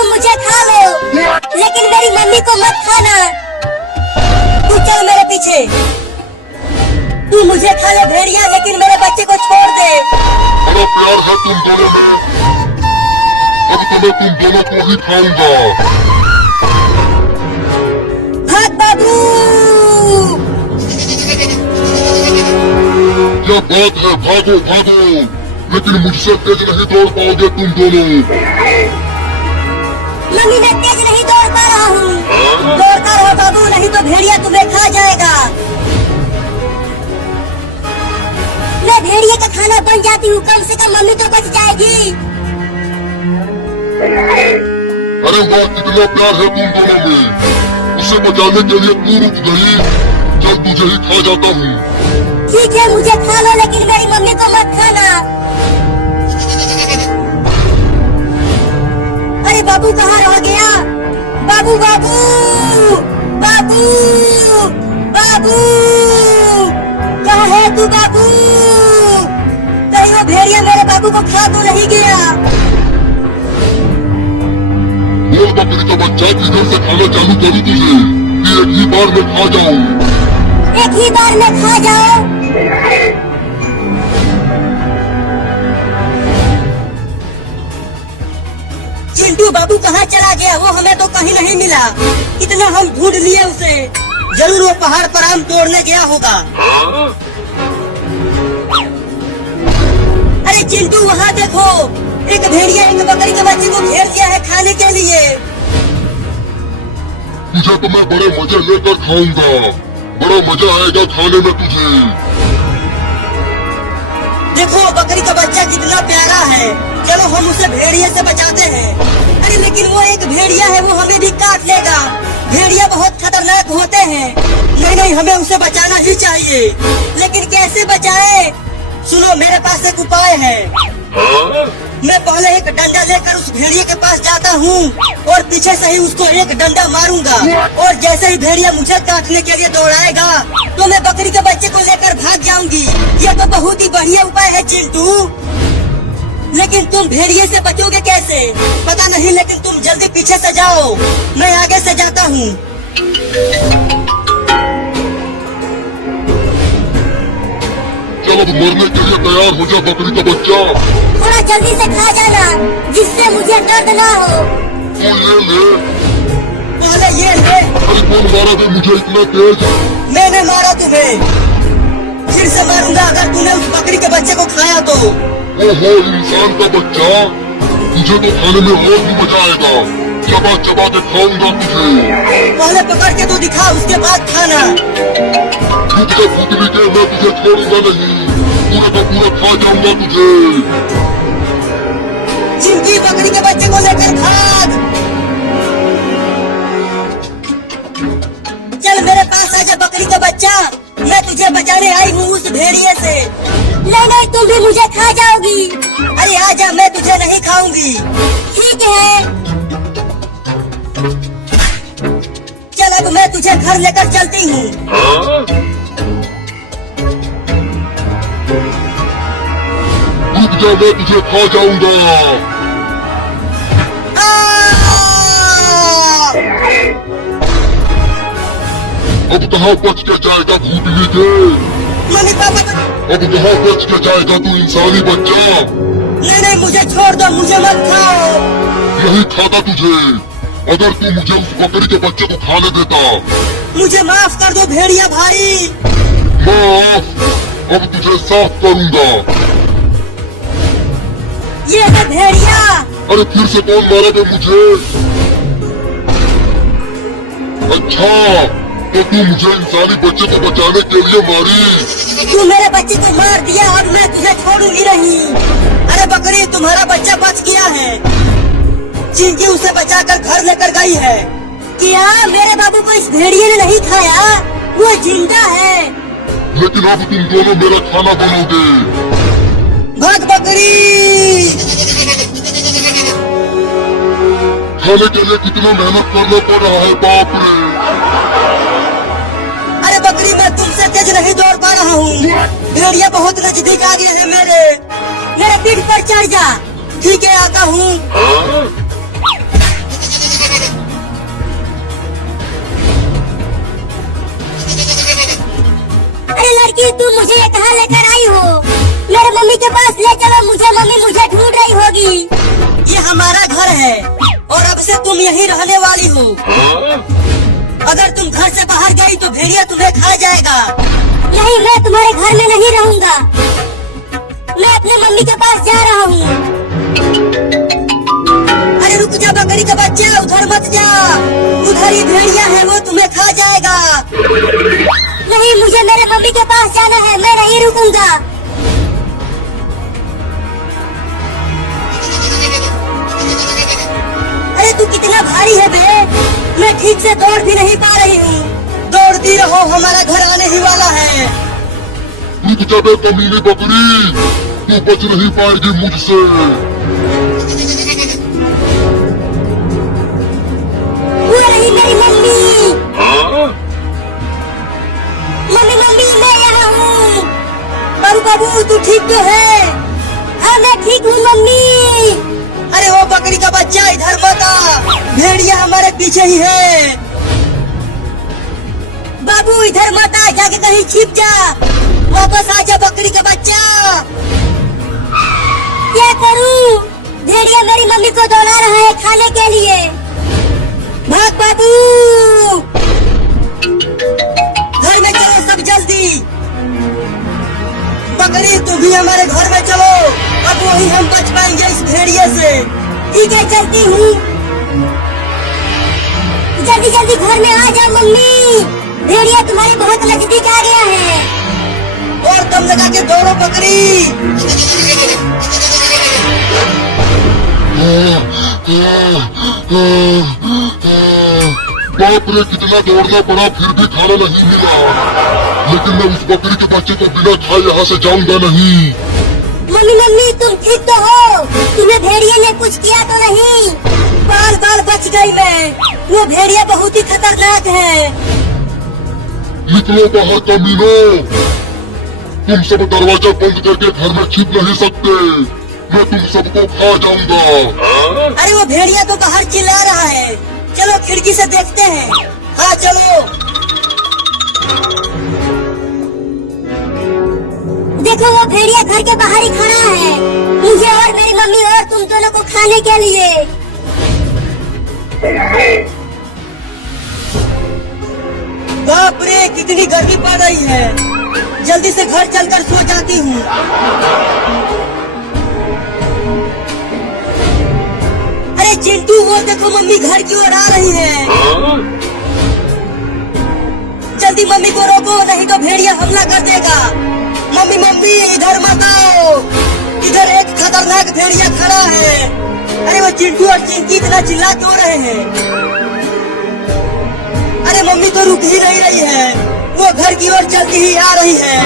तुम मुझे खा लो, लेकिन मेरी मम्मी को मत खाना। तू चल मेरे पीछे। तू मुझे खा ले भेड़िया, लेकिन मेरे बच्चे को छोड़ दे। बड़ा प्यार है तुम दोनों में, अब तो मैं तुम दोनों को ही खाऊंगा। भाग बाबू। क्या बात है, भागो भागो, लेकिन मुझसे तेज नहीं दौड़ पाओगे तुम दोनों। मम्मी मैं तेज नहीं दौड़ पा रहा हूँ। दौड़ता रहो बाबू, नहीं तो भेड़िया तुम्हें खा जाएगा। मैं भेड़िए का खाना बन जाती हूँ, कम से कम मम्मी तो बच जाएगी। अरे वाह, कितना प्यार है तुम दोनों में। उसे बचाने के लिए तू रुक गई, चल तुझे ही खा जाता हूँ। ठीक है, मुझे खा लो, लेकिन मेरी मम्मी को मत खाना। अरे बाबू कहाँ रह गया? बाबू बाबू बाबू बाबू, कहाँ है तू बाबू? कहीं वो भेड़िया मेरे बाबू को खा तो नहीं गया? बोल बकरी का बच्चा, किधर से खाना चालू करूँ तुझे कि एक ही बार में खा जाऊँ? एक ही बार में खा जाओ। चिंटू बाबू कहाँ चला गया? वो हमें तो कहीं नहीं मिला। इतना हम ढूंढ लिए उसे। जरूर वो पहाड़ पर आम तोड़ने गया होगा। अरे चिंटू वहाँ देखो, एक भेड़िया एक बकरी के बच्चे को घेर लिया है खाने के लिए। तुझे तो मैं बड़े मजे लेकर खाऊंगा, बड़ा मजा आएगा खाने में तुझे। देखो बकरी का बच्चा कितना प्यारा है। चलो हम उसे भेड़िए से बचाते हैं। अरे लेकिन वो एक भेड़िया है, वो हमें भी काट लेगा। भेड़िया बहुत खतरनाक होते हैं। नहीं नहीं, हमें उसे बचाना ही चाहिए, लेकिन कैसे बचाए? सुनो, मेरे पास एक उपाय है। मैं पहले एक डंडा लेकर उस भेड़िए के पास जाता हूँ और पीछे से ही उसको एक डंडा मारूंगा, और जैसे ही भेड़िया मुझे काटने के लिए दौड़ाएगा तो मैं बकरी के बच्चे को लेकर भाग जाऊंगी। ये तो बहुत ही बढ़िया उपाय है चिंटू। लेकिन तुम भेड़िए से बचोगे कैसे पता नहीं, लेकिन तुम जल्दी पीछे से जाओ, मैं आगे से जाता हूँ। चल अब मरने के लिए तैयार हो जा बकरी का बच्चा। थोड़ा जल्दी से खा जाना, जिससे मुझे दर्द ना हो। तो ये ले। पहले ये ले। अरे कौन मारा था मुझे इतना तेज? मैंने मारा तुम्हें, फिर से मारूंगा अगर तूने उस बकरी के बच्चे को खाया तो। ओहो इंसान का बच्चा, तुझे तो खाने में और भी मजा आएगा। चबा चबा के खाऊंगा तुझे। पहले पकड़ के तो दिखा, उसके बाद खाना। रुक जा पुतली के, मैं तुझे छोड़ूंगा नहीं, पूरा का पूरा खा जाऊंगा तुझे। चिंकी बकरी के बच्चे को लेकर भाग। चल मेरे पास आजा बकरी का बच्चा, मैं तुझे बचाने आई हूँ उस भेड़िए से। नहीं नहीं, तुम भी मुझे खा जाओगी। अरे आजा, मैं तुझे नहीं खाऊंगी। ठीक है, चल अब मैं तुझे घर लेकर चलती हूँ। रुक जा, मैं तुझे खा जाऊंगा। अब कहाँ बच के जाएगा भूतली के? Mummy papa. अब कहाँ बच के जाएगा तू इंसानी बच्चा? नहीं नहीं, मुझे छोड़ दो, मुझे मत खाओ। यही खाता तुझे, अगर तू मुझे उस बकरी के बच्चे को खाने देता। मुझे माफ कर दो भेड़िया भाई। माफ? अब तुझे साफ करूंगा। ये है भेड़िया। अरे फिर से कौन मारा था मुझे? अच्छा, तो तू मुझे इंसानी बच्चे को बचाने के लिए मारी? तू मेरे बच्चे को मार दिया, अब मैं तुझे छोड़ूंगी नहीं। अरे बकरी, तुम्हारा बच्चा बच गया है। चिंकी उसे बचाकर घर लेकर गई है। क्या मेरे बाबू को इस भेड़िए ने नहीं खाया? वो जिंदा है। लेकिन अब तुम दोनों मेरा खाना बनोगे। भाग बकरी। खाने के लिए कितना मेहनत करना पड़ रहा है, बाप रे। अरे बकरी, मैं तुमसे तेज नहीं दौड़ पा रहा हूँ। भेड़िया बहुत नजदीक आ गए हैं मेरे पीठ पर चढ़ जा। ठीक है, आता हूँ। मम्मी के पास ले चलो मुझे, मम्मी मुझे ढूंढ रही होगी। ये हमारा घर है और अब से तुम यहीं रहने वाली हो। अगर तुम घर से बाहर गई तो भेड़िया तुम्हें खा जाएगा। नहीं, मैं तुम्हारे घर में नहीं रहूंगा, मैं अपने मम्मी के पास जा रहा हूँ। अरे रुक जा बकरी का बच्चा, उधर मत जा, उधर ही भेड़िया है, वो तुम्हें खा जाएगा। नहीं, मुझे मेरे मम्मी के पास जाना है, मैं नहीं रुकूंगा। अरे तू कितना भारी है बे, मैं ठीक से दौड़ भी नहीं पा रही हूँ। दौड़ती रहो, हमारा घर आने ही वाला है। रुक जा बे कमीनी बकरी, तू बच नहीं पाएगी मुझसे। वो रही मेरी मम्मी। मम्मी मम्मी, मैं यहाँ हूँ। बाबू बाबू तू ठीक तो है? हाँ मैं ठीक हूँ मम्मी। अरे वो बकरी का बच्चा इधर मत आ, भेड़िया हमारे पीछे ही है। बाबू इधर मत आ, जाके कहीं छिप जा, वापस आ जा बकरी का बच्चा। क्या करूँ? भेड़िया मेरी मम्मी को दौड़ा रहा है खाने के लिए। भाग बाबू, घर में चलो सब जल्दी। बकरी तू भी हमारे घर में चलो, अब वही हम बच पाएंगे इस भेड़िए से। ठीक है चलती हूँ, जल्दी जल्दी घर में आ जा मम्मी, भेड़िया तुम्हारे बहुत नजदीक आ गया है। और दम लगा के दौड़ो बकरी। बाप रे कितना दौड़ना पड़ा, फिर भी खाना नहीं मिला। लेकिन मैं उस बकरी के बच्चे को बिना खाए यहाँ से जाऊंगा नहीं। मम्मी मम्मी तुम ठीक तो हो? तुम्हें भेड़िया ने कुछ किया तो नहीं? बाल बाल बच गई मैं, वो भेड़िया बहुत ही खतरनाक है। निकलो बाहर कमीनों, तुम सब दरवाजा बंद करके घर में छिप नहीं सकते, मैं तुम सबको खा जाऊंगा। अरे वो भेड़िया तो बाहर चिल्ला रहा है, चलो खिड़की से देखते हैं। हाँ चलो। देखो वो भेड़िया घर के बाहर ही खड़ा है, मुझे और मेरी मम्मी और तुम दोनों को खाने के लिए। बाप रे कितनी गर्मी पड़ रही है, जल्दी से घर चलकर सो जाती हूँ। अरे चिंटू वो देखो मम्मी घर की ओर आ रही है। जल्दी मम्मी को रोको, नहीं तो भेड़िया हमला कर देगा। मम्मी मम्मी इधर मत आओ, इधर एक खतरनाक भेड़िया खड़ा है। अरे वो चिंटू और चिंकी इतना चिल्ला क्यों रहे हैं? अरे मम्मी तो रुक ही नहीं रही है, वो घर की ओर चलती ही आ रही है।